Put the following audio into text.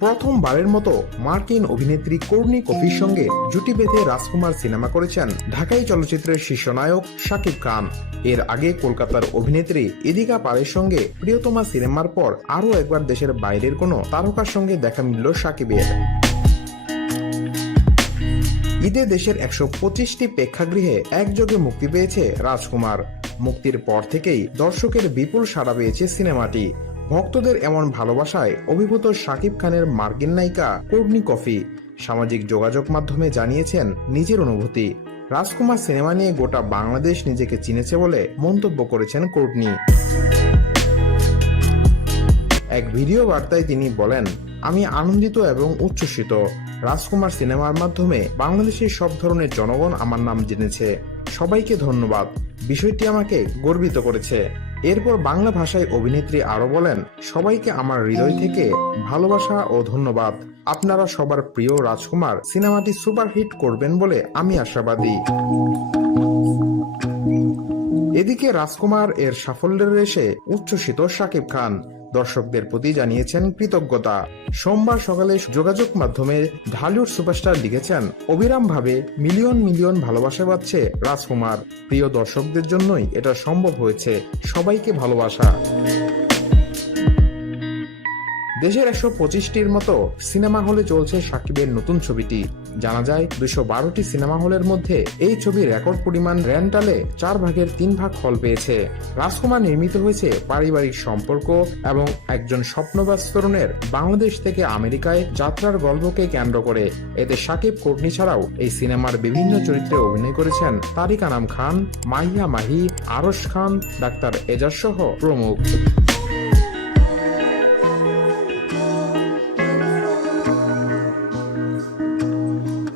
প্রথমবারের মতো মার্কিন অভিনেত্রী কর্ণী কফির সঙ্গে জুটি বেঁধে রাজকুমার সিনেমা করেছেন ঢাকাই চলচ্চিত্রের শীর্ষ নায়ক শাকিব খান। এর আগে কলকাতার অভিনেত্রী এদিকা পালের সঙ্গে প্রিয়তমা সিনেমার পর আরও একবার দেশের বাইরের কোনো তারকার সঙ্গে দেখা মিলল শাকিবের। ঈদে দেশের একশো পঁচিশটি প্রেক্ষাগৃহে একযোগে মুক্তি পেয়েছে রাজকুমার। মুক্তির পর থেকেই দর্শকের বিপুল সাড়া পেয়েছে সিনেমাটি। ভক্তদের এমন ভালোবাসায় অভিভূত শাকিব খানের মার্কিন নায়িকা কর্ণি কফি সামাজিক যোগাযোগ মাধ্যমে জানিয়েছেন নিজের অনুভূতি। রাজকুমার সিনেমা নিয়ে গোটা বাংলাদেশ নিজেকে চিনেছে বলে মন্তব্য করেছেন কোর্টনি এক ভিডিও বার্তায় তিনি বলেন, আমি আনন্দিত এবং উচ্ছ্বসিত। রাজকুমার সিনেমার মাধ্যমে বাংলাদেশের সব ধরনের জনগণ আমার নাম জেনেছে। সবাইকে ধন্যবাদ। বিষয়টি আমাকে গর্বিত করেছে। এরপর বাংলা ভাষায় অভিনেত্রী আরও বলেন, সবাইকে আমার হৃদয় থেকে ভালোবাসা ও ধন্যবাদ। আপনারা সবার প্রিয় রাজকুমার, সিনেমাটি সুপারহিট করবেন বলে আমি আশাবাদী। এদিকে রাজকুমার এর সাফল্যের রেশে উচ্ছ্বসিত শাকিব খান। দর্শকদের প্রতি জানিয়েছেন কৃতজ্ঞতা। সোমবার সকালে যোগাযোগ মাধ্যমে ঢালিউড সুপারস্টার লিখেছেন অবিরাম ভাবে মিলিয়ন মিলিয়ন ভালোবাসা পাচ্ছে রাজকুমার। প্রিয় দর্শকদের জন্যই এটা সম্ভব হয়েছে। সবাইকে ভালোবাসা। দেশের একশো পঁচিশটির মতো সিনেমা হলে চলছে সাকিবের নতুন ছবিটি। জানা যায় দুশো বারোটি সিনেমা হলের মধ্যে এই ছবি রেকর্ড পরিমাণ রেন্টালে চার ভাগের তিন ভাগ হল পেয়েছে। রাজকুমার নির্মিত হয়েছে পারিবারিক সম্পর্ক এবং একজন স্বপ্নবাস তরুণের বাংলাদেশ থেকে আমেরিকায় যাত্রার গল্পকে কেন্দ্র করে। এতে সাকিব কোটনি ছাড়াও এই সিনেমার বিভিন্ন চরিত্রে অভিনয় করেছেন তারিক আনাম খান, মাহিয়া মাহি, আরশ খান, ডাক্তার এজাজ সহ প্রমুখ।